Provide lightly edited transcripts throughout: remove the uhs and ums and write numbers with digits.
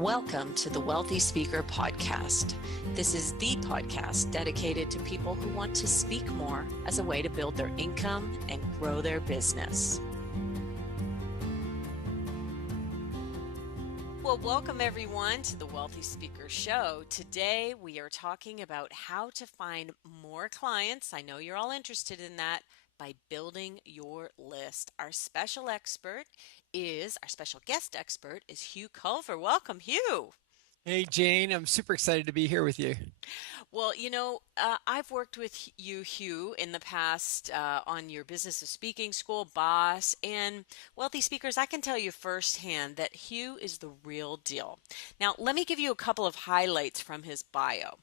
Welcome to the Wealthy Speaker Podcast. This is the podcast dedicated to people who want to speak more as a way to build their income and grow their business. Well, welcome everyone to the Wealthy Speaker Show. Today we are talking about how to find more clients. I know you're all interested in that. By building your list. Our special guest expert is Hugh Culver. Welcome, Hugh. Hey, Jane, I'm super excited to be here with you. Well, I've worked with you, Hugh, in the past on your Business of Speaking School, Boss, and Wealthy Speakers. I can tell you firsthand that Hugh is the real deal. Now, let me give you a couple of highlights from his bio.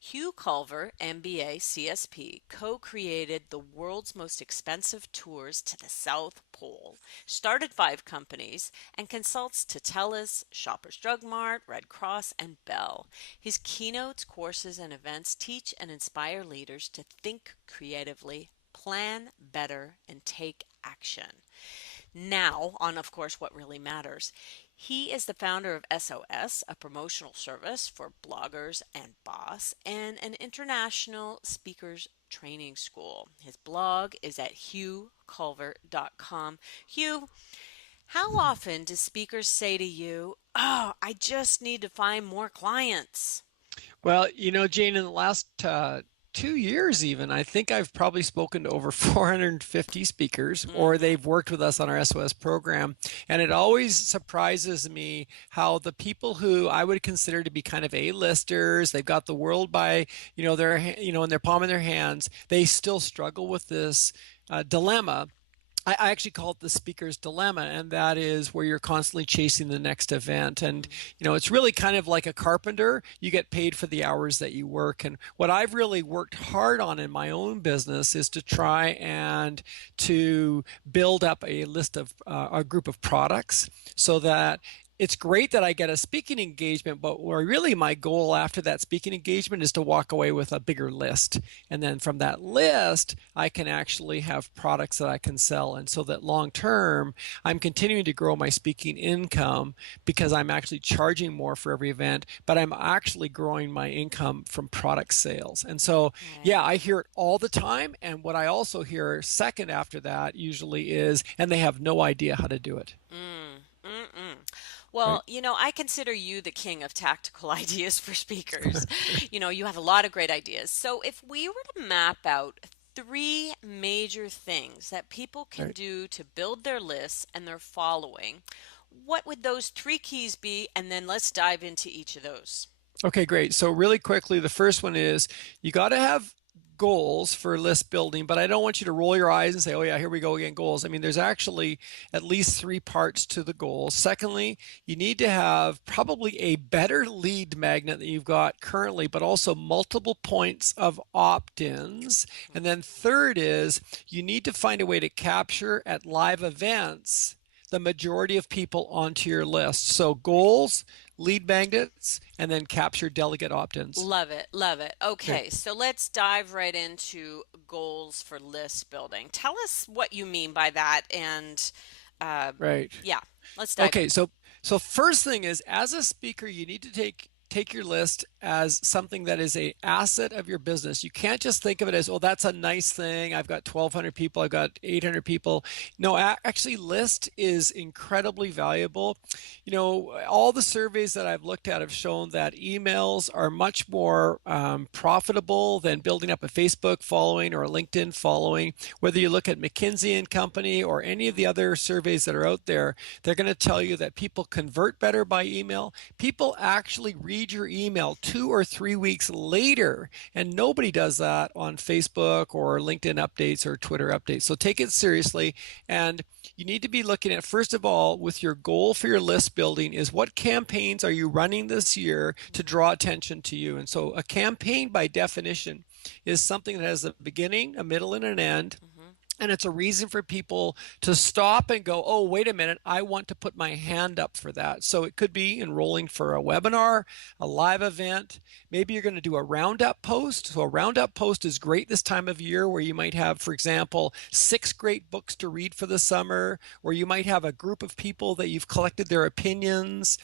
Hugh Culver, MBA, CSP, co-created the world's most expensive tours to the South Pole, started 5 companies, and consults to TELUS, Shoppers Drug Mart, Red Cross, and Bell. His keynotes, courses, and events teach and inspire leaders to think creatively, plan better, and take action. Now, on of course what really matters. He is the founder of SOS, a promotional service for bloggers and Boss, and an international speakers training school. His blog is at hughculver.com. Hugh, how often do speakers say to you, "Oh, I just need to find more clients"? Well, Jane, in the last 2 years even, I think I've probably spoken to over 450 speakers, or Mm-hmm. they've worked with us on our SOS program. And it always surprises me how the people who I would consider to be kind of A-listers, they've got the world by, in their palm of their hands, they still struggle with this dilemma. I actually call it the speaker's dilemma, and that is where you're constantly chasing the next event. And, it's really kind of like a carpenter. You get paid for the hours that you work. And what I've really worked hard on in my own business is to try and to build up a list of a group of products so that it's great that I get a speaking engagement, but where really my goal after that speaking engagement is to walk away with a bigger list. And then from that list, I can actually have products that I can sell. And so that long term, I'm continuing to grow my speaking income because I'm actually charging more for every event, but I'm actually growing my income from product sales. And so, yeah, Right. I hear it all the time. And what I also hear second after that usually is, and they have no idea how to do it. Mm, mm-mm. Right. Well, I consider you the king of tactical ideas for speakers. You have a lot of great ideas. So, if we were to map out 3 major things that people can Right. do to build their lists and their following, what would those 3 keys be? And then let's dive into each of those. Okay, great. So really quickly, the first one is you got to have goals for list building, but I don't want you to roll your eyes and say, oh yeah, here we go again, goals. I mean, there's actually at least 3 parts to the goals. Secondly, you need to have probably a better lead magnet than you've got currently, but also multiple points of opt-ins. And then third is you need to find a way to capture at live events the majority of people onto your list. So goals, lead magnets, and then capture delegate opt-ins. Love it, love it. Okay, Okay, so let's dive right into goals for list building. Tell us what you mean by that, and uh, right. yeah, let's dive in. Okay, so first thing is as a speaker, you need to take your list as something that is a asset of your business. You can't just think of it as, oh, that's a nice thing. I've got 1,200 people. I've got 800 people. No, actually, list is incredibly valuable. All the surveys that I've looked at have shown that emails are much more profitable than building up a Facebook following or a LinkedIn following. Whether you look at McKinsey and Company or any of the other surveys that are out there, they're going to tell you that people convert better by email. People actually read your email 2 or 3 weeks later, and nobody does that on Facebook or LinkedIn updates or Twitter updates. So take it seriously, and you need to be looking at, first of all, with your goal for your list building is what campaigns are you running this year to draw attention to you. And so a campaign by definition is something that has a beginning, a middle, and an end. Mhm. And it's a reason for people to stop and go, oh, wait a minute, I want to put my hand up for that. So it could be enrolling for a webinar, a live event. Maybe you're going to do a roundup post. So a roundup post is great this time of year where you might have, for example, 6 great books to read for the summer, or you might have a group of people that you've collected their opinions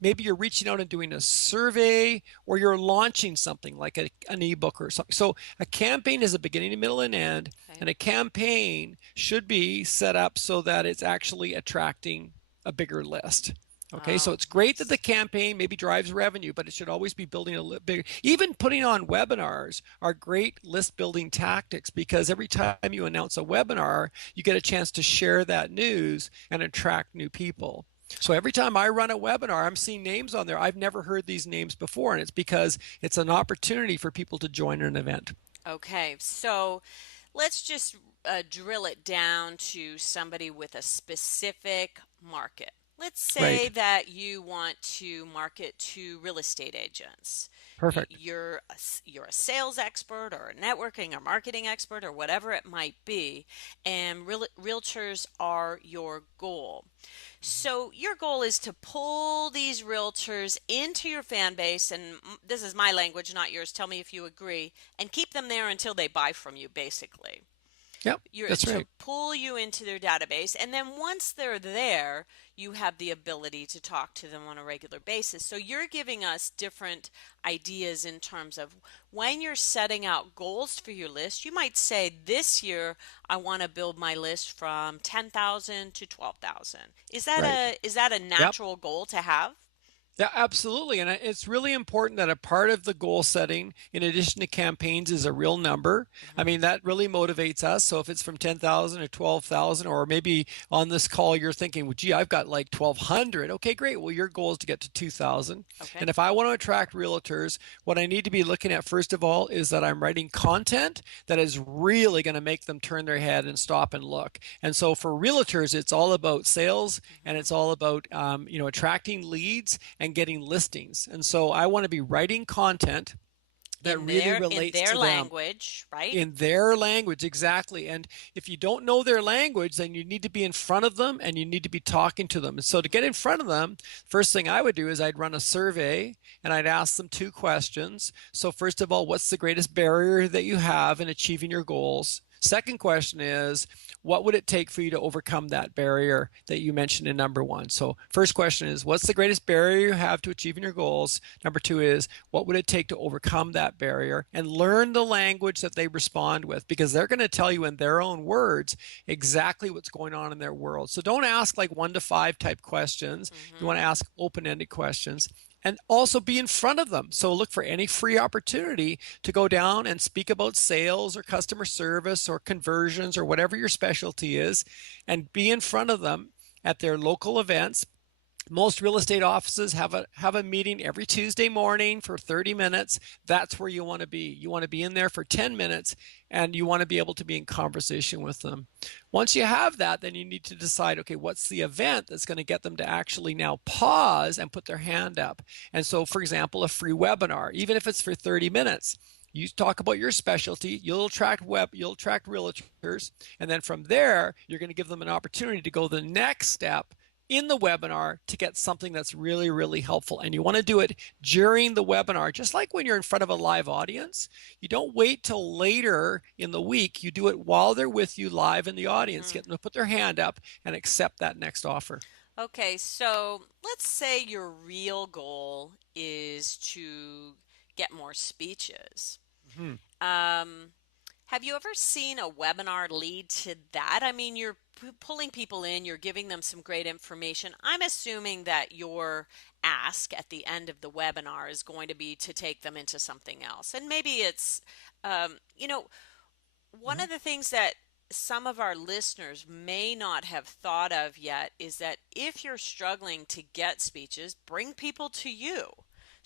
maybe you're reaching out and doing a survey, or you're launching something like an ebook or something. So a campaign is a beginning, middle, and end, Okay. and a campaign should be set up so that it's actually attracting a bigger list. Okay, so Oh, it's great that the yes. campaign maybe drives revenue, but it should always be building a little bigger. Even putting on webinars are great list building tactics, because every time you announce a webinar, you get a chance to share that news and attract new people. So every time I run a webinar, I'm seeing names on there. I've never heard these names before, and it's because it's an opportunity for people to join an event. Okay, so let's just drill it down to somebody with a specific market. Let's say Right. that you want to market to real estate agents. Perfect. You're a sales expert or a networking or marketing expert or whatever it might be, and realtors are your goal. So your goal is to pull these realtors into your fan base, and this is my language, not yours. Tell me if you agree, and keep them there until they buy from you, basically. Yep, You're that's to right. pull you into their database, and then once they're there, you have the ability to talk to them on a regular basis. So you're giving us different ideas in terms of when you're setting out goals for your list. You might say this year I want to build my list from 10,000 to 12,000. Right. Is that a Yep. natural goal to have? Yeah, absolutely. And it's really important that a part of the goal setting, in addition to campaigns, is a real number. I Hmm. mean, that really motivates us. So if it's from 10,000 to 12,000, or maybe on this call, you're thinking, well, gee, I've got like 1,200. Okay, great. Well, your goal is to get to 2,000. Okay. And if I want to attract realtors, what I need to be looking at, first of all, is that I'm writing content that is really going to make them turn their head and stop and look. And so for realtors, it's all about sales, and Hmm. it's all about, attracting leads and getting listings. And so I want to be writing content that really In relates their to them language, right? in their language. Exactly. And if you don't know their language, then you need to be in front of them and you need to be talking to them. And so to get in front of them, first thing I would do is I'd run a survey and I'd ask them two questions. So first of all, what's the greatest barrier that you have in achieving your goals? Second question is, what would it take for you to overcome that barrier that you mentioned in number one? So first question is, what's the greatest barrier you have to achieving your goals? Number two is, what would it take to overcome that barrier? And learn the language that they respond with, because they're going to tell you in their own words exactly what's going on in their world. So don't ask like 1 to 5 type questions. You Hmm. want to ask open-ended questions, and also be in front of them. So look for any free opportunity to go down and speak about sales or customer service or conversions or whatever your specialty is, and be in front of them at their local events. Most real estate offices have a meeting every Tuesday morning for 30 minutes. That's where you want to be. You want to be in there for 10 minutes, and you want to be able to be in conversation with them. Once you have that, then you need to decide, okay, what's the event that's going to get them to actually now pause and put their hand up? And so, for example, a free webinar, even if it's for 30 minutes, you talk about your specialty, you'll attract realtors, and then from there, you're going to give them an opportunity to go the next step in the webinar to get something that's really, really helpful. And you want to do it during the webinar, just like when you're in front of a live audience. You don't wait till later in the week. You do it while they're with you live in the audience. Hmm. Get them to put their hand up and accept that next offer. Okay, so let's say your real goal is to get more speeches. Mhm. Um, have you ever seen a webinar lead to that? I mean, you're pulling people in, you're giving them some great information. I'm assuming that your ask at the end of the webinar is going to be to take them into something else. And maybe it's, um, you know, one Mhm. of the things that some of our listeners may not have thought of yet is that if you're struggling to get speeches, bring people to you.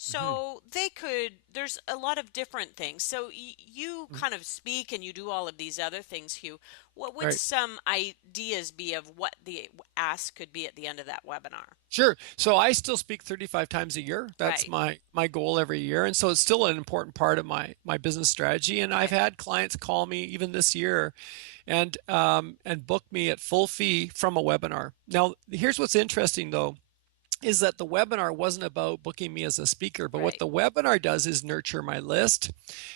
Mhm. So they could, there's a lot of different things. So you Mhm. kind of speak and you do all of these other things, Hugh. What would Right. some ideas be of what the ask could be at the end of that webinar? Sure. So I still speak 35 times a year. That's Right. my goal every year. And so it's still an important part of my business strategy. And I've Okay. had clients call me even this year and book me at full fee from a webinar. Now, here's what's interesting though. is that the webinar wasn't about booking me as a speaker, but what Right. the webinar does is nurture my list.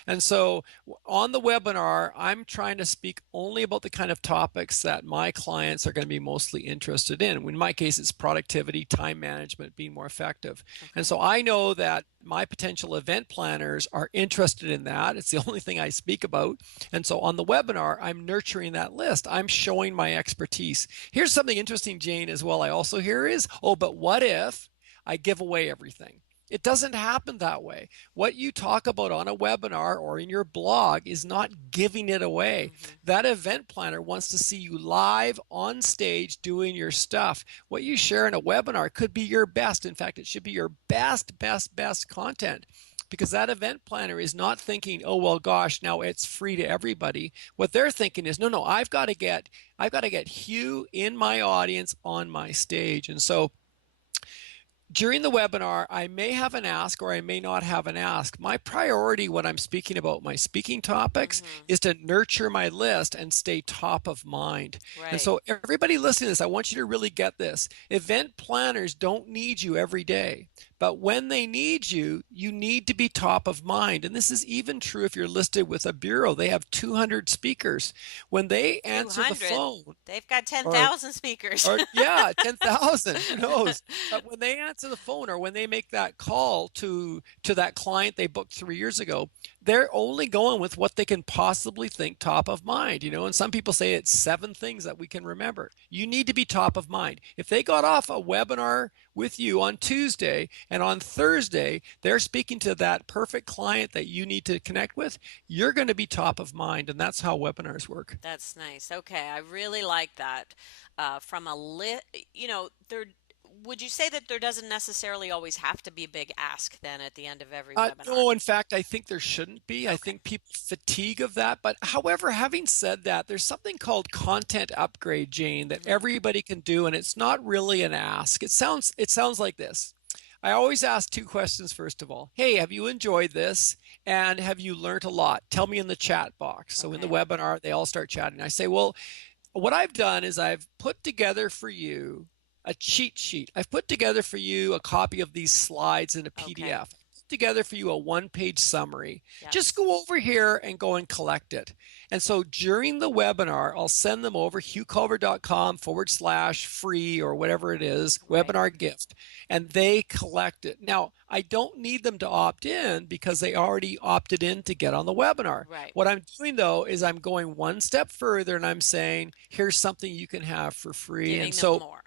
And so on the webinar, I'm trying to speak only about the kind of topics that my clients are going to be mostly interested in. In my case, it's productivity, time management, being more effective. And Okay. so I know that my potential event planners are interested in that. It's the only thing I speak about. And so on the webinar, I'm nurturing that list. I'm showing my expertise. Here's something interesting, Jane, as well. I also hear is, oh, but what if I give away everything? It doesn't happen that way. What you talk about on a webinar or in your blog is not giving it away. Hmm. That event planner wants to see you live on stage doing your stuff. What you share in a webinar could be your best. In fact, it should be your best content, because that event planner is not thinking, oh, well, gosh, now it's free to everybody. What they're thinking is, no, I've got to get Hugh in my audience on my stage. And so during the webinar, I may have an ask or I may not have an ask. My priority when I'm speaking about my speaking topics Hmm. is to nurture my list and stay top of mind. And Right. so, everybody listening to this, I want you to really get this. Event planners don't need you every day, but when they need you, you need to be top of mind. And this is even true if you're listed with a bureau. They have 200 speakers. When they answer the 200. phone, They've got or 10,000 speakers. or yeah, 10,000, who knows? But when they answer the phone or when they make that call to that client they booked 3 years ago, they're only going with what they can possibly think top of mind, and some people say it's 7 things that we can remember. You need to be top of mind. If they got off a webinar with you on Tuesday and on Thursday they're speaking to that perfect client that you need to connect with, you're going to be top of mind, and that's how webinars work. That's nice. Okay, I really like that. From a there. Would you say that there doesn't necessarily always have to be a big ask then at the end of every webinar? No, in fact, I think there shouldn't be. I Okay. think people fatigue of that. But however, having said that, there's something called content upgrade, Jane, that Hmm. everybody can do, and it's not really an ask. It sounds like this. I always ask 2 questions first of all. Hey, have you enjoyed this? And have you learned a lot? Tell me in the chat box. So in the Okay. webinar, they all start chatting. I say, well, what I've done is I've put together for you a cheat sheet. I've put together for you a copy of these slides in a Okay. PDF. Put together for you a one-page summary. Just Yes. go over here and go and collect it. And so during the webinar, I'll send them over hughculver.com/free or whatever it is, Right. webinar gift, and they collect it. Now, I don't need them to opt in because they already opted in to get on the webinar. Right. What I'm doing though is I'm going one step further and I'm saying, here's something you can have for free. And Giving them so, more.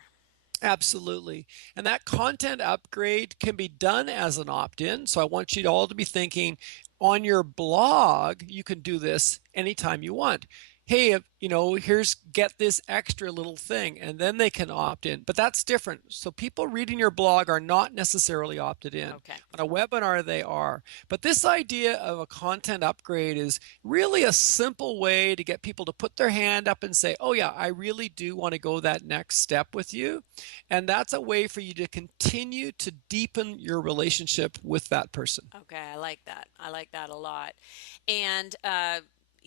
absolutely. And that content upgrade can be done as an opt in. So, I want you to all to be thinking on your blog, you can do this anytime you want. Hey, here's get this extra little thing, and then they can opt in. But that's different. So, people reading your blog are not necessarily opted in. Okay. On a webinar, they are. But this idea of a content upgrade is really a simple way to get people to put their hand up and say, oh, yeah, I really do want to go that next step with you. And that's a way for you to continue to deepen your relationship with that person. Okay, I like that. I like that a lot. And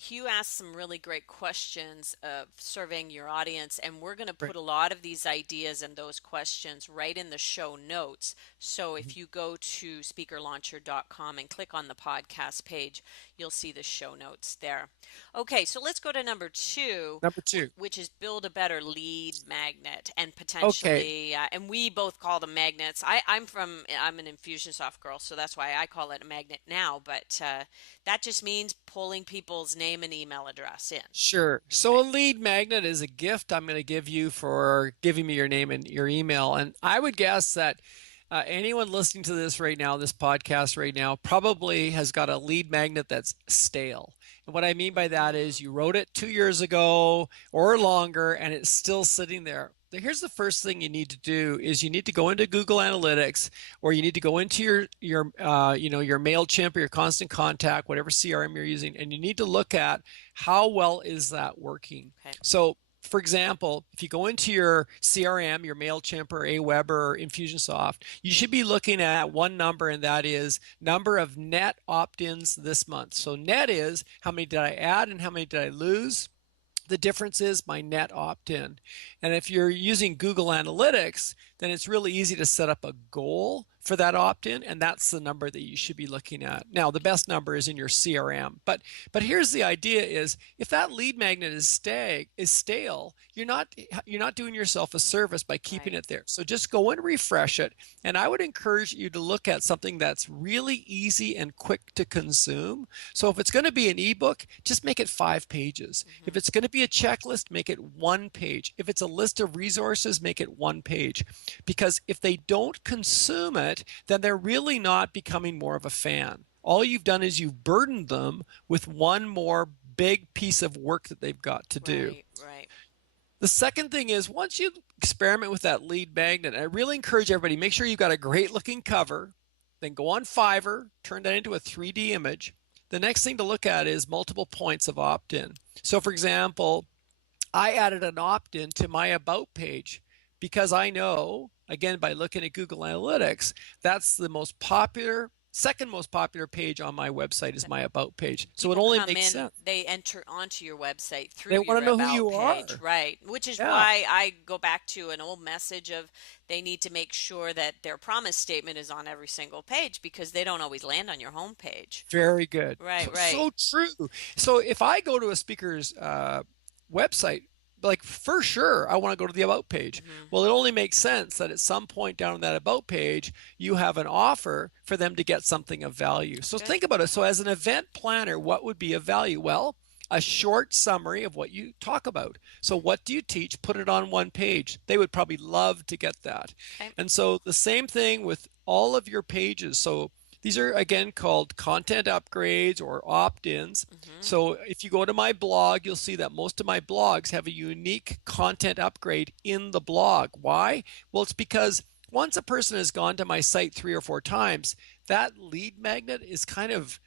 Hugh asked some really great questions of surveying your audience, and we're going to Right. put a lot of these ideas and those questions right in the show notes. So Mhm. if you go to speakerlauncher.com and click on the podcast page, you'll see the show notes there. Okay, so let's go to number two, Number two. which is build a better lead magnet and Okay. potentially, and we both call them magnets. I'm an Infusionsoft girl, so that's why I call it a magnet now. But that just means pulling people's name and email address in. Sure. So Okay. a lead magnet is a gift I'm going to give you for giving me your name and your email. And I would guess that anyone listening to this right now, this podcast right now, probably has got a lead magnet that's stale. And what I mean by that is Mm, you wrote it 2 years ago or longer, and it's still sitting there. Here's the first thing you need to do is you need to go into Google Analytics, or you need to go into your Mailchimp or your Constant Contact, whatever CRM you're using, and you need to look at how well is that working. okay. So for example, if you go into your CRM, your MailChimp or Aweber or Infusionsoft, you should be looking at one number, and that is number of net opt-ins this month. So net is how many did I add and how many did I lose? The difference is my net opt-in. And if you're using Google Analytics, then it's really easy to set up a goal for that opt-in, and that's the number that you should be looking at. Now, the best number is in your CRM, but here's the idea: is if that lead magnet is stale, you're not doing yourself a service by keeping Right. it there. So just go and refresh it. And I would encourage you to look at something that's really easy and quick to consume. So if it's going to be an ebook, just make it 5 pages. If Hmm. it's going to be a checklist, make it 1 page. If it's a list of resources, make it 1 page. Because if they don't consume it, then they're really not becoming more of a fan. All you've done is you've burdened them with one more big piece of work that they've got to do. Right, right. The second thing is once you experiment with that lead magnet, I really encourage everybody, make sure you've got a great looking cover, then go on Fiverr, turn that into a 3D image. The next thing to look at is multiple points of opt-in. So for example, I added an opt-in to my about page because I know, again, by looking at Google Analytics, that's the most popular, second most popular page on my website is my about page. So it People only come makes in, sense. they enter onto your website They through want your to know who about you page, are. right? Which is Yeah, why I go back to an old message of they need to make sure that their promise statement is on every single page because they don't always land on your home page. very good. Right, right. So true. So if I go to a speaker's website, like for sure, I want to go to the about page. Hmm. Well, it only makes sense that at some point down on that about page, you have an offer for them to get something of value. So Good. think about it. So as an event planner, what would be of value? Well, a short summary of what you talk about. So what do you teach? Put it on 1 page. They would probably love to get that. Okay. And so the same thing with all of your pages. So these are again called content upgrades or opt-ins. Hmm. So if you go to my blog, you'll see that most of my blogs have a unique content upgrade in the blog. Why? Well, it's because once a person has gone to my site 3 or 4 times, that lead magnet is kind of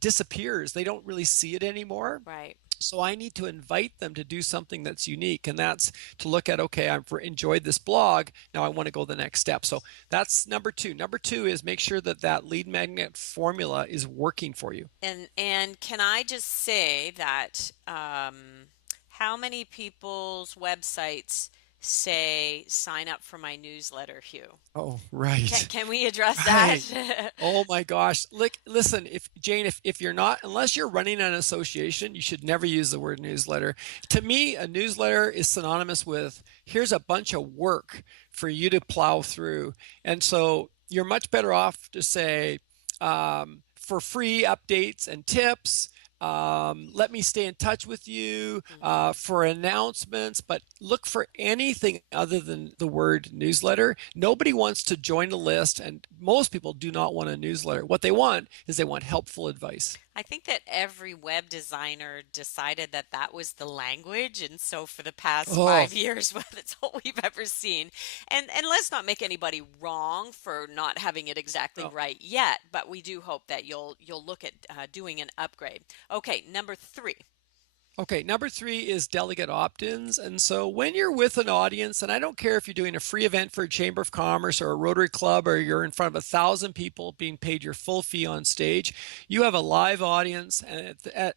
disappears. They don't really see it anymore. Right. So I need to invite them to do something that's unique, and that's to look at, okay, I've enjoyed this blog. Now I want to go the next step. So that's number two. Number two is make sure that that lead magnet formula is working for you. And can I just say that how many people's websites say sign up for my newsletter, Hugh? Oh, Can right. can we address Right. that? Oh my gosh. Like, listen, if Jane, if you're not, unless you're running an association, you should never use the word newsletter. To me, a newsletter is synonymous with here's a bunch of work for you to plow through. And so you're much better off to say, for free updates and tips. Let me stay in touch with you Hmm. for announcements, but look for anything other than the word newsletter. Nobody wants to join a list, and most people do not want a newsletter. What they want is they want helpful advice. I think that every web designer decided that that was the language, and so for the past Oh, 5 years, well, that's all we've ever seen. And let's not make anybody wrong for not having it exactly no. right yet, but we do hope that you'll look at doing an upgrade. Okay, number three. Okay, number three is delegate opt-ins. And so when you're with an audience, and I don't care if you're doing a free event for a Chamber of Commerce or a Rotary Club, or you're in front of 1,000 people being paid your full fee on stage, you have a live audience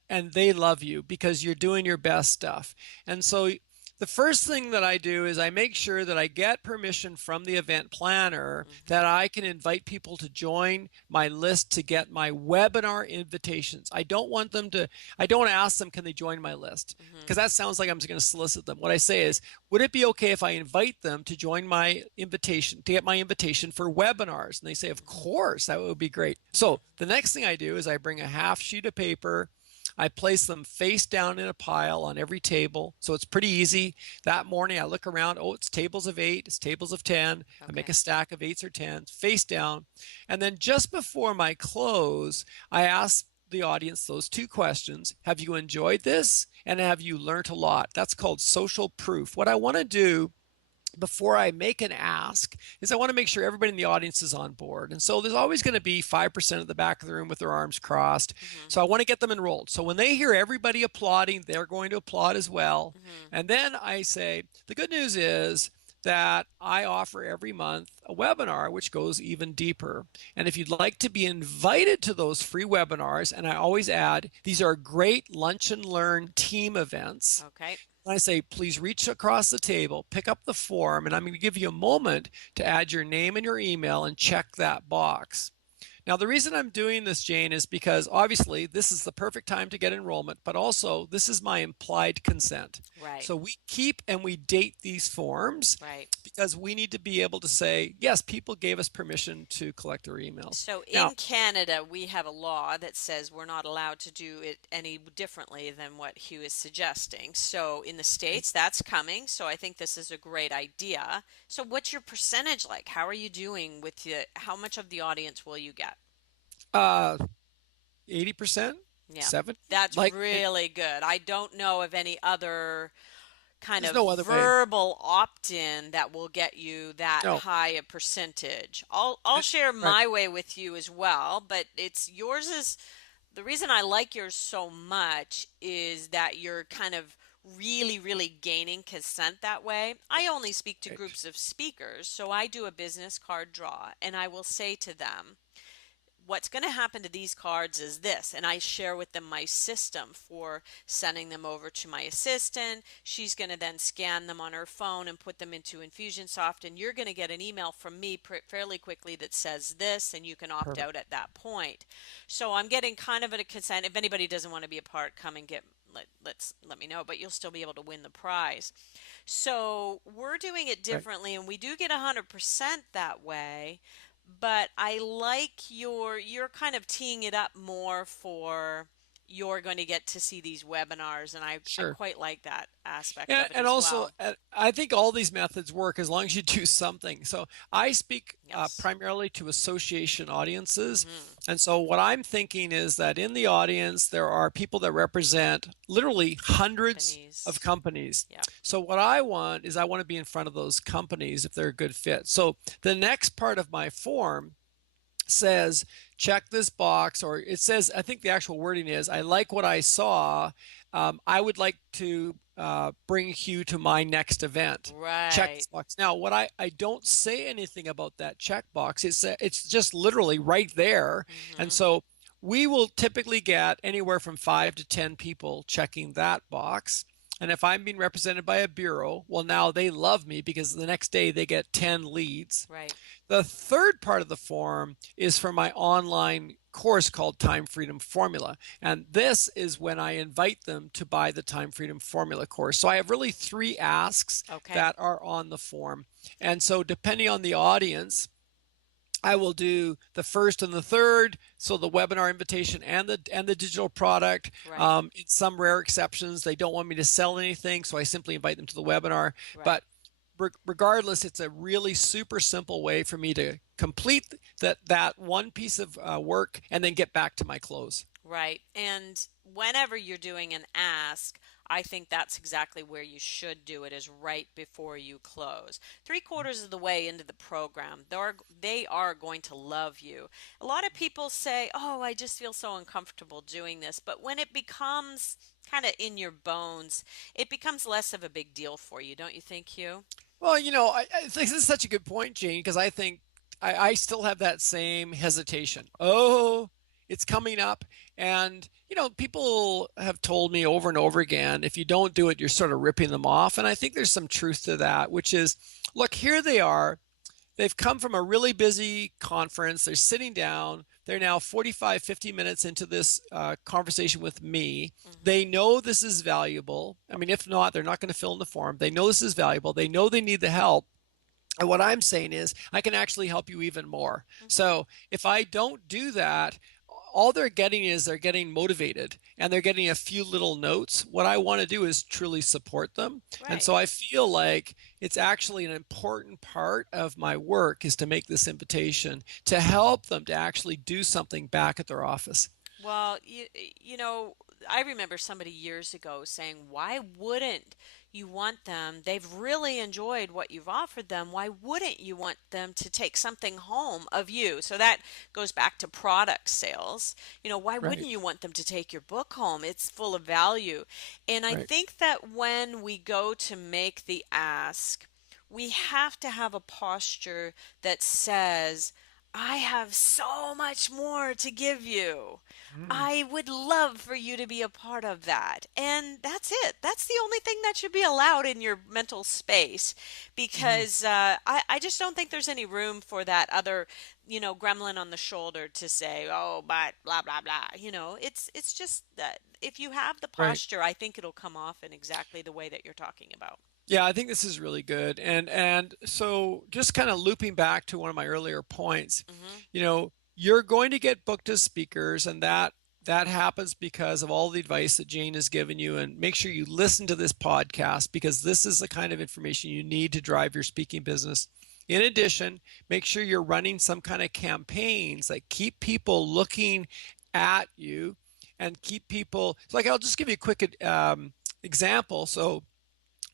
and they love you because you're doing your best stuff. And so the first thing that I do is I make sure that I get permission from the event planner that Hmm. I can invite people to join my list to get my webinar invitations. I don't ask them, can they join my list? Hmm. Because that sounds like I'm just going to solicit them. What I say is, would it be okay if I invite them to join my invitation, to get my invitation for webinars? And they say, of course, that would be great. So the next thing I do is I bring a half sheet of paper. I place them face down in a pile on every table. So it's pretty easy. That morning I look around, oh, it's tables of 8, it's tables of 10. I make a Okay. stack of 8s or 10s face down. And then just before my close, I ask the audience those two questions. Have you enjoyed this? And have you learned a lot? That's called social proof. What I want to do before I make an ask is I want to make sure everybody in the audience is on board. And so there's always going to be 5% at the back of the room with their arms crossed. Hmm. So I want to get them enrolled. So when they hear everybody applauding, they're going to applaud as well. Hmm. And then I say, the good news is that I offer every month a webinar which goes even deeper. And if you'd like to be invited to those free webinars, and I always add, these are great lunch and learn team events. Okay. I say, please reach across the table, pick up the form, and I'm going to give you a moment to add your name and your email and check that box. Now, the reason I'm doing this, Jane, is because obviously this is the perfect time to get enrollment, but also this is my implied consent. Right, So we keep and we date these forms right. because we need to be able to say, yes, people gave us permission to collect their emails. So Now, in Canada, we have a law that says we're not allowed to do it any differently than what Hugh is suggesting. So in the States, that's coming. So I think this is a great idea. So what's your percentage like? How are you doing with how much of the audience will you get? uh, 80%, Yeah, 70, that's like, really good. I don't know of any other kind there's of no other way. verbal opt-in that will get you that No, high a percentage. I'll share right, my way with you as well, but it's yours is the reason I like yours so much is that you're kind of really gaining consent that way. I only speak to right, groups of speakers, so I do a business card draw and I will say to them, what's going to happen to these cards is this, and I share with them my system for sending them over to my assistant. She's going to then scan them on her phone and put them into Infusionsoft, and you're going to get an email from me fairly quickly that says this, and you can opt perfect. out at that point. So I'm getting kind of a consent. If anybody doesn't want to be a part, come and let me know, but you'll still be able to win the prize. So we're doing it Right. differently, and we do get 100% that way. But I like you're kind of teeing it up more for you're going to get to see these webinars, and I Sure. quite like that aspect And, of it and as also, well. I think all these methods work as long as you do something. So I speak Yes. primarily to association audiences. Hmm. And so what I'm thinking is that in the audience, there are people that represent literally hundreds of Companies. companies. Yep. So what I want is I want to be in front of those companies if they're a good fit. So the next part of my form says check this box, or it says, I think the actual wording is, I like what I saw. I would like to bring Hugh to my next event. Check Right. this box. Now, what I don't say anything about that checkbox. It's just literally right there. And Hmm. so we will typically get anywhere from 5 to 10 people checking that box. And if I'm being represented by a bureau, well, now they love me because the next day they get 10 leads. Right. The third part of the form is for my online course called Time Freedom Formula. And this is when I invite them to buy the Time Freedom Formula course. So I have really three asks Okay. that are on the form. And so depending on the audience, I will do the first and the third, so the webinar invitation and the digital product. Right. In some rare exceptions, they don't want me to sell anything, so I simply invite them to the webinar. Right. But regardless, it's a really super simple way for me to complete that one piece of work and then get back to my close. Right. And whenever you're doing an ask, I think that's exactly where you should do it is right before you close. Three-quarters of the way into the program, they are going to love you. A lot of people say, "Oh, I just feel so uncomfortable doing this." But when it becomes kind of in your bones, it becomes less of a big deal for you, don't you think, Hugh? Well, I think this is such a good point, Jane, because I think I still have that same hesitation. Oh, it's coming up. And, people have told me over and over again, if you don't do it, you're sort of ripping them off. And I think there's some truth to that, which is, look, here they are. They've come from a really busy conference. They're sitting down. They're now 45, 50 minutes into this conversation with me. Mm-hmm. They know this is valuable. I mean, if not, they're not going to fill in the form. They know this is valuable. They know they need the help. And what I'm saying is, I can actually help you even more. Mm-hmm. So if I don't do that, all they're getting is they're getting motivated and they're getting a few little notes. What I want to do is truly support them. And Right. so I feel like it's actually an important part of my work is to make this invitation to help them to actually do something back at their office. Well, you know, I remember somebody years ago saying, "Why wouldn't you want them? They've really enjoyed what you've offered them. Why wouldn't you want them to take something home of you?" So that goes back to product sales. Why Right, wouldn't you want them to take your book home? It's full of value. And I right, think that when we go to make the ask, we have to have a posture that says, I have so much more to give you. Mm, I would love for you to be a part of that. And that's it. That's the only thing that should be allowed in your mental space mhm. because I just don't think there's any room for that other, gremlin on the shoulder to say, oh, but blah, blah, blah. It's just that if you have the Right. posture, I think it'll come off in exactly the way that you're talking about. Yeah, I think this is really good. And so just kind of looping back to one of my earlier points, Hmm. you're going to get booked as speakers, and that happens because of all the advice that Jane has given you. And make sure you listen to this podcast because this is the kind of information you need to drive your speaking business. In addition, make sure you're running some kind of campaigns that keep people looking at you and keep people. So like I'll just give you a quick example. So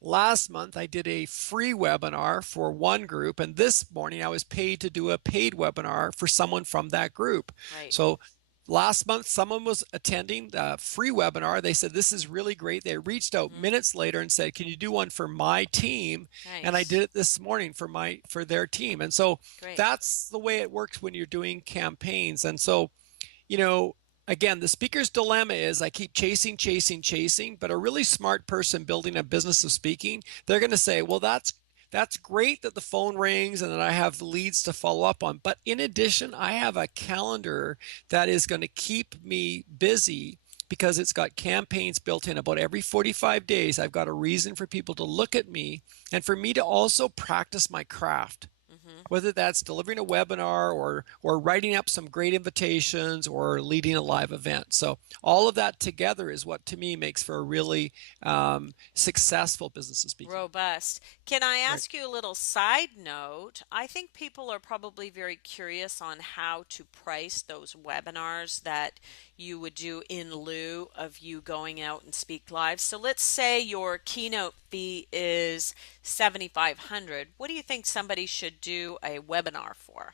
last month I did a free webinar for one group, and this morning I was paid to do a paid webinar for someone from that group. Right. So last month someone was attending the free webinar. They said this is really great. They reached out Hmm. minutes later and said, can you do one for my team? And I did Nice. it this morning for their team. And so Great. that's the way it works when you're doing campaigns. And so you know, again, the speaker's dilemma is I keep chasing, chasing, chasing, but a really smart person building a business of speaking, they're going to say, well, that's great that the phone rings and that I have the leads to follow up on. But in addition, I have a calendar that is going to keep me busy because it's got campaigns built in about every 45 days. I've got a reason for people to look at me and for me to also practice my craft, Hmm. whether that's delivering a webinar or writing up some great invitations or leading a live event. So all of that together is what to me makes for a really successful business of speaking. Robust. Can I Right. ask you a little side note? I think people are probably very curious on how to price those webinars that you would do in lieu of you going out and speak live. So let's say your keynote fee is 7,500. What do you think somebody should do a webinar for?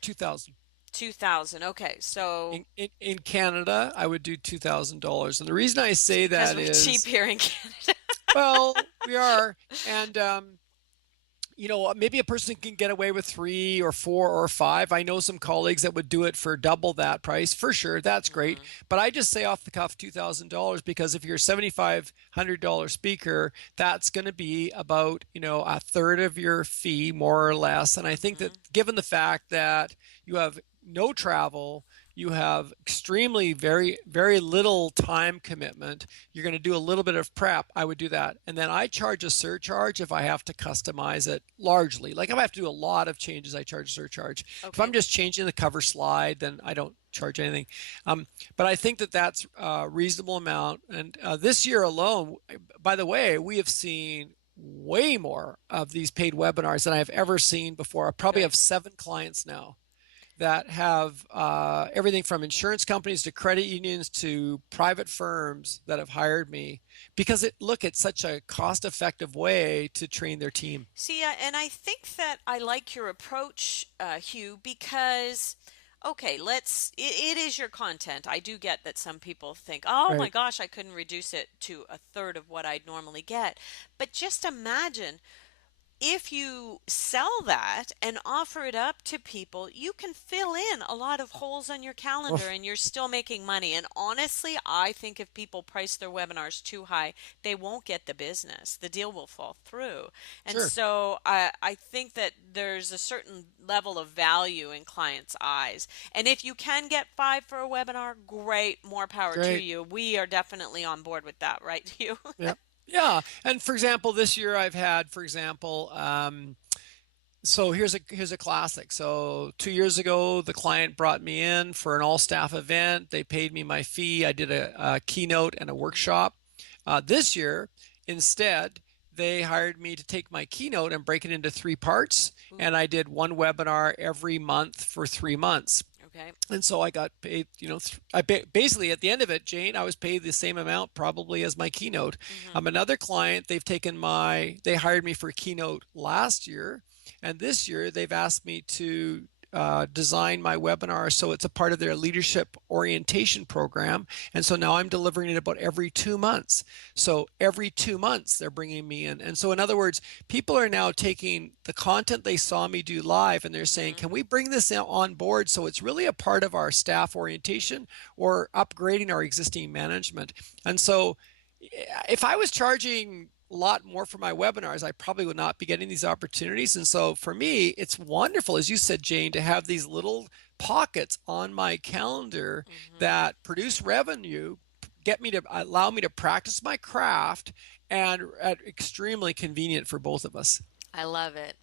2000. 2,000. Okay. So In Canada, I would do $2,000. And the reason I it's say because that we're cheap is, here in Canada. well, we are. And maybe a person can get away with three or four or five. I know some colleagues that would do it for double that price for sure. That's great. Hmm. But I just say off the cuff $2,000 because if you're a $7,500 speaker, that's going to be about, a third of your fee, more or less. And I think that Hmm. given the fact that you have no travel, you have extremely very, very little time commitment. You're going to do a little bit of prep. I would do that. And then I charge a surcharge if I have to customize it largely. Like if I have to do a lot of changes, I charge a surcharge. If Okay. I'm just changing the cover slide, then I don't charge anything. But I think that that's a reasonable amount. And this year alone, by the way, we have seen way more of these paid webinars than I've ever seen before. I probably Good. have 7 clients now that have everything from insurance companies to credit unions to private firms that have hired me because it's such a cost effective way to train their team. See, and I think that I like your approach, Hugh, because, okay, it is your content. I do get that some people think, oh my Right. gosh, I couldn't reduce it to a third of what I'd normally get. But just imagine if you sell that and offer it up to people, you can fill in a lot of holes on your calendar Well, and you're still making money. And honestly, I think if people price their webinars too high, they won't get the business. The deal will fall through. And sure. so I think that there's a certain level of value in clients' eyes. And if you can get five for a webinar, great, more power to Great. you. We are definitely on board with that, right, Hugh? Yeah. Yeah. And for example, this year I've had, for example, so here's a classic. So 2 years ago, the client brought me in for an all staff event. They paid me my fee. I did a keynote and a Hmm. workshop. This year, instead, they hired me to take my keynote and break it into 3 parts, Ooh, and I did one webinar every month for 3 months. okay. And so I got paid, basically at the end of it, Jane, I was paid the same amount probably as my keynote. Hmm. Another client, they hired me for a keynote last year, and this year they've asked me to designed my webinar so it's a part of their leadership orientation program. And so now I'm delivering it about every 2 months. So every 2 months, they're bringing me in. And so, in other words, people are now taking the content they saw me do live and they're saying, Mm-hmm. can we bring this on board so it's really a part of our staff orientation or upgrading our existing management? And so, if I was charging a lot more for my webinars, I probably would not be getting these opportunities. And so for me, it's wonderful, as you said, Jane, to have these little pockets on my calendar Mm-hmm. that produce revenue, get me to allow me to practice my craft, and extremely convenient for both of us. I love it.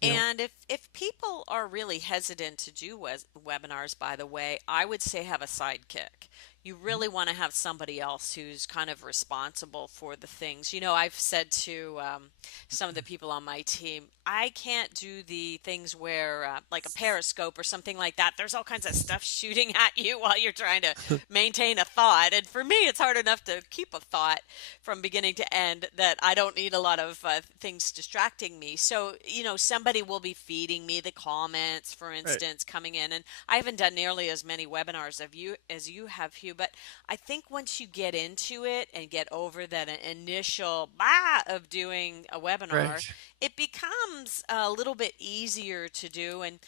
Yeah. And if people are really hesitant to do webinars, by the way, I would say have a sidekick. You really want to have somebody else who's kind of responsible for the things. I've said to some of the people on my team, I can't do the things where, like a periscope or something like that, there's all kinds of stuff shooting at you while you're trying to maintain a thought. And for me, it's hard enough to keep a thought from beginning to end that I don't need a lot of things distracting me. So, somebody will be feeding me the comments, for Right. instance, coming in. And I haven't done nearly as many webinars as you have, Hugh, but I think once you get into it and get over that initial of doing a webinar, Right. it becomes a little bit easier to do. And,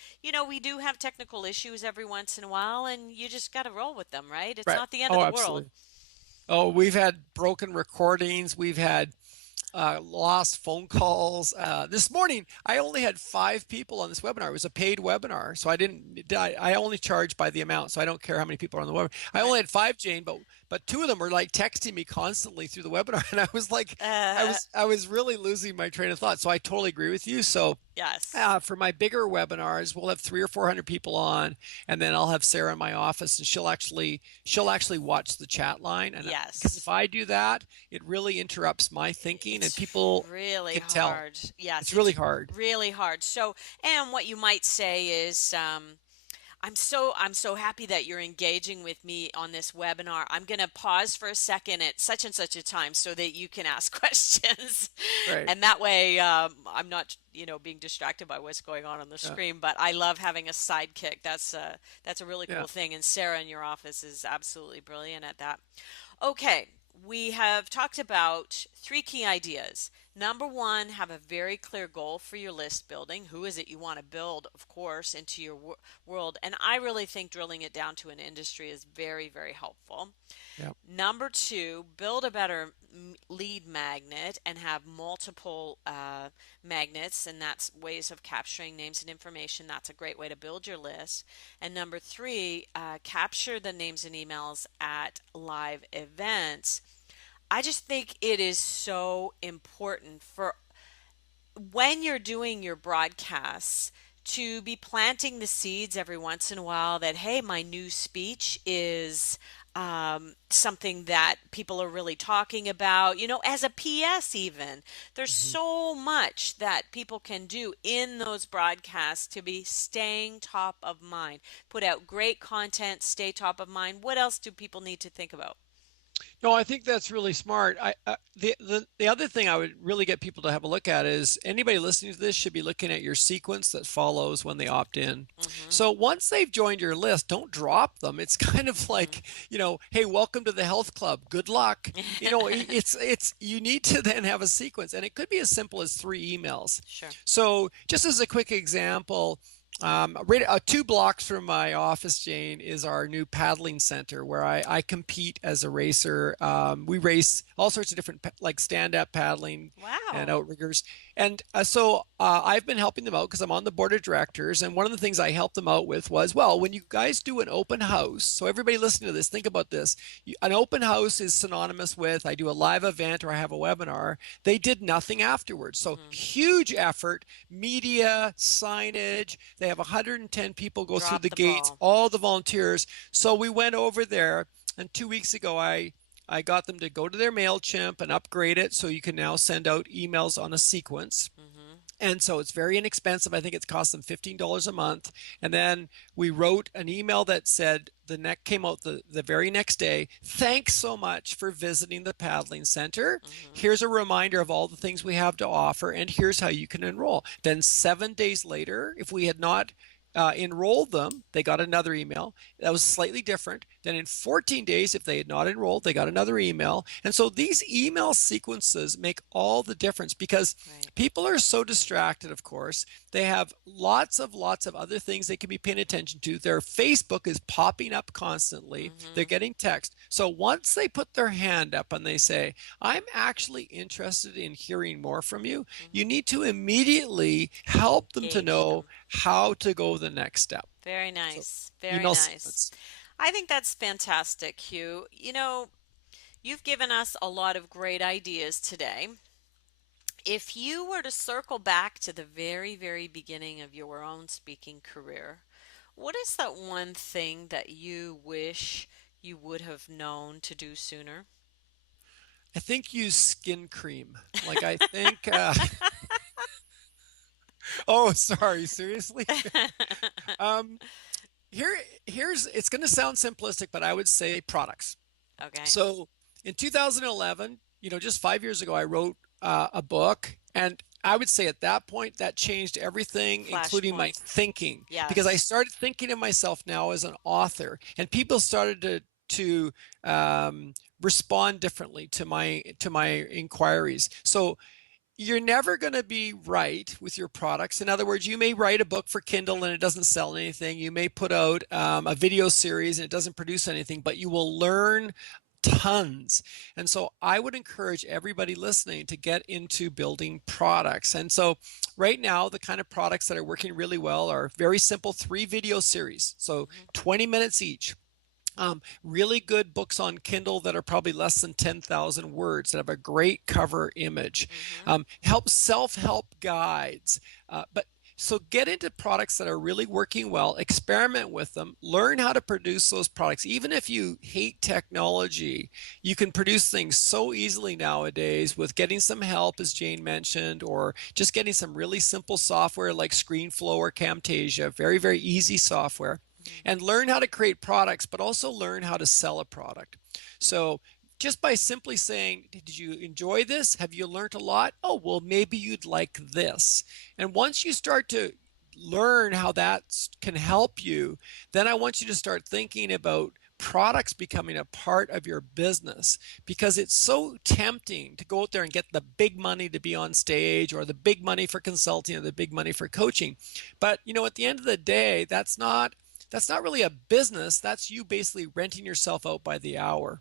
we do have technical issues every once in a while, and you just got to roll with them, right? It's Right. not the end of Oh, the world. absolutely. Oh, we've had broken recordings. We've had lost phone calls. This morning, I only had 5 people on this webinar. It was a paid webinar, so I didn't. I only charge by the amount, so I don't care how many people are on the webinar. I only Right. had 5, Jane, but 2 of them were like texting me constantly through the webinar, and I was like, Uh, I was really losing my train of thought. So I totally agree with you. So yes. for my bigger webinars, we'll have 300 or 400 people on, and then I'll have Sarah in my office, and she'll actually watch the chat line. And because if Yes. I do that, it really interrupts my thinking, and It's people really can tell. hard. Yes, It's really it's hard. really hard. So, and what you might say is, I'm so happy that you're engaging with me on this webinar. I'm going to pause for a second at such and such a time so that you can ask questions. Right. And that way, I'm not, being distracted by what's going on the Yeah. screen. But I love having a sidekick. That's a really Yeah. cool thing. And Sarah in your office is absolutely brilliant at that. Okay, we have talked about three key ideas. Number one, have a very clear goal for your list building. Who is it you want to build, of course, into your world? And I really think drilling it down to an industry is very, very helpful. Yeah. Number two, build a better lead magnet and have multiple magnets, and that's ways of capturing names and information. That's a great way to build your list. And number three, capture the names and emails at live events. I just think it is so important for when you're doing your broadcasts to be planting the seeds every once in a while that, hey, my new speech is something that people are really talking about, as a PS, even. There's Mhm. so much that people can do in those broadcasts to be staying top of mind. Put out great content, stay top of mind. What else do people need to think about? No, I think that's really smart. The other thing I would really get people to have a look at is anybody listening to this should be looking at your sequence that follows when they opt in. Mm-hmm. So once they've joined your list, don't drop them. It's kind of Mm-hmm. like, hey, welcome to the health club. Good luck. It's you need to then have a sequence, and it could be as simple as 3 emails. Sure. So just as a quick example, right 2 blocks from my office, Jane, is our new paddling center where I compete as a racer. We race all sorts of different like stand-up paddling and Wow. outriggers. And so I've been helping them out because I'm on the board of directors. And one of the things I helped them out with was, well, when you guys do an open house, so everybody listening to this, think about this. An open house is synonymous with I do a live event or I have a webinar. They did nothing afterwards. So Mm-hmm. huge effort, media, signage. They have 110 people go through Drop the the gates, ball. all the volunteers. So we went over there, and 2 weeks ago, I got them to go to their MailChimp and upgrade it so you can now send out emails on a sequence. Mm-hmm. And so it's very inexpensive. I think it's cost them $15 a month. And then we wrote an email that said the neck came out the very next day. Thanks so much for visiting the paddling center. Mm-hmm. Here's a reminder of all the things we have to offer, and here's how you can enroll. Then 7 days later, if we had not enrolled them, they got another email. That was slightly different. Then in 14 days, if they had not enrolled, they got another email. And so these email sequences make all the difference because Right. people are so distracted, of course. They have lots of other things they can be paying attention to. Their Facebook is popping up constantly. They're Mm-hmm. getting text. So once they put their hand up and they say, I'm actually interested in hearing more from you, you Mm-hmm. need to immediately help them to Engage know them. how to go the next step. Very So nice. Very email nice. sequence. I think that's fantastic, Hugh. You've given us a lot of great ideas today. If you were to circle back to the very, very beginning of your own speaking career, what is that one thing that you wish you would have known to do sooner? I think use skin cream. Like I think oh sorry, seriously? Um here here's it's going to sound simplistic, but I would say products. Okay. So in 2011, just 5 years ago, I wrote a book. And I would say at that point, that changed everything, including my Flashpoint. thinking, because I Yes. started thinking of myself now as an author, and people started to respond differently to my inquiries. So you're never going to be right with your products. In other words, you may write a book for Kindle and it doesn't sell anything. You may put out a video series and it doesn't produce anything, but you will learn tons. And so I would encourage everybody listening to get into building products. And so right now, the kind of products that are working really well are very simple 3 video series. So Hmm. 20 minutes each. Really good books on Kindle that are probably less than 10,000 words that have a great cover image. Hmm. Help self-help guides. But so get into products that are really working well, experiment with them, learn how to produce those products. Even if you hate technology, you can produce things so easily nowadays with getting some help, as Jane mentioned, or just getting some really simple software like ScreenFlow or Camtasia, very, very easy software, and learn how to create products, but also learn how to sell a product. So just by simply saying, did you enjoy this? Have you learned a lot? Oh, well, maybe you'd like this. And once you start to learn how that can help you, then I want you to start thinking about products becoming a part of your business, because it's so tempting to go out there and get the big money to be on stage, or the big money for consulting, or the big money for coaching. But at the end of the day, that's not really a business. That's you basically renting yourself out by the hour.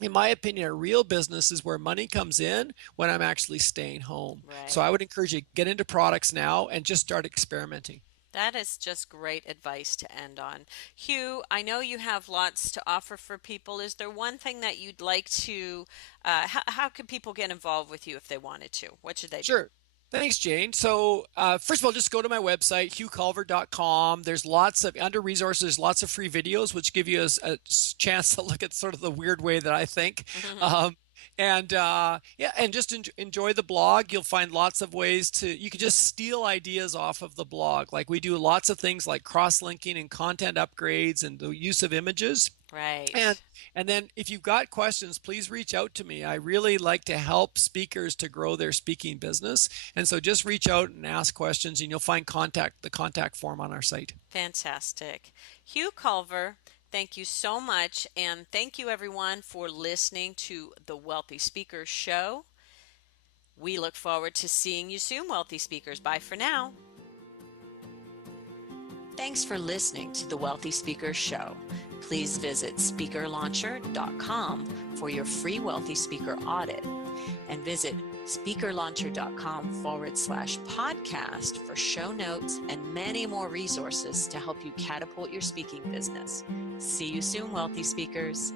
In my opinion, a real business is where money comes in when I'm actually staying home. So Right. I would encourage you to get into products now and just start experimenting. That is just great advice to end on. Hugh, I know you have lots to offer for people. Is there one thing that you'd like to, how could people get involved with you if they wanted to? What should they do? Sure. Thanks, Jane. So, first of all, just go to my website, hughculver.com. There's lots of, under resources, lots of free videos, which give you a chance to look at sort of the weird way that I think. Um, and yeah, and just enjoy the blog. You'll find lots of ways you can just steal ideas off of the blog. Like we do lots of things like cross-linking and content upgrades and the use of images. And Right. and then if you've got questions, please reach out to me. I really like to help speakers to grow their speaking business. And so just reach out and ask questions, and you'll find the contact form on our site. Fantastic. Hugh Culver, thank you so much. And thank you, everyone, for listening to the Wealthy Speakers Show. We look forward to seeing you soon, Wealthy Speakers. Bye for now. Thanks for listening to the Wealthy Speakers Show. Please visit speakerlauncher.com for your free Wealthy Speaker audit, and visit speakerlauncher.com/podcast for show notes and many more resources to help you catapult your speaking business. See you soon, Wealthy Speakers.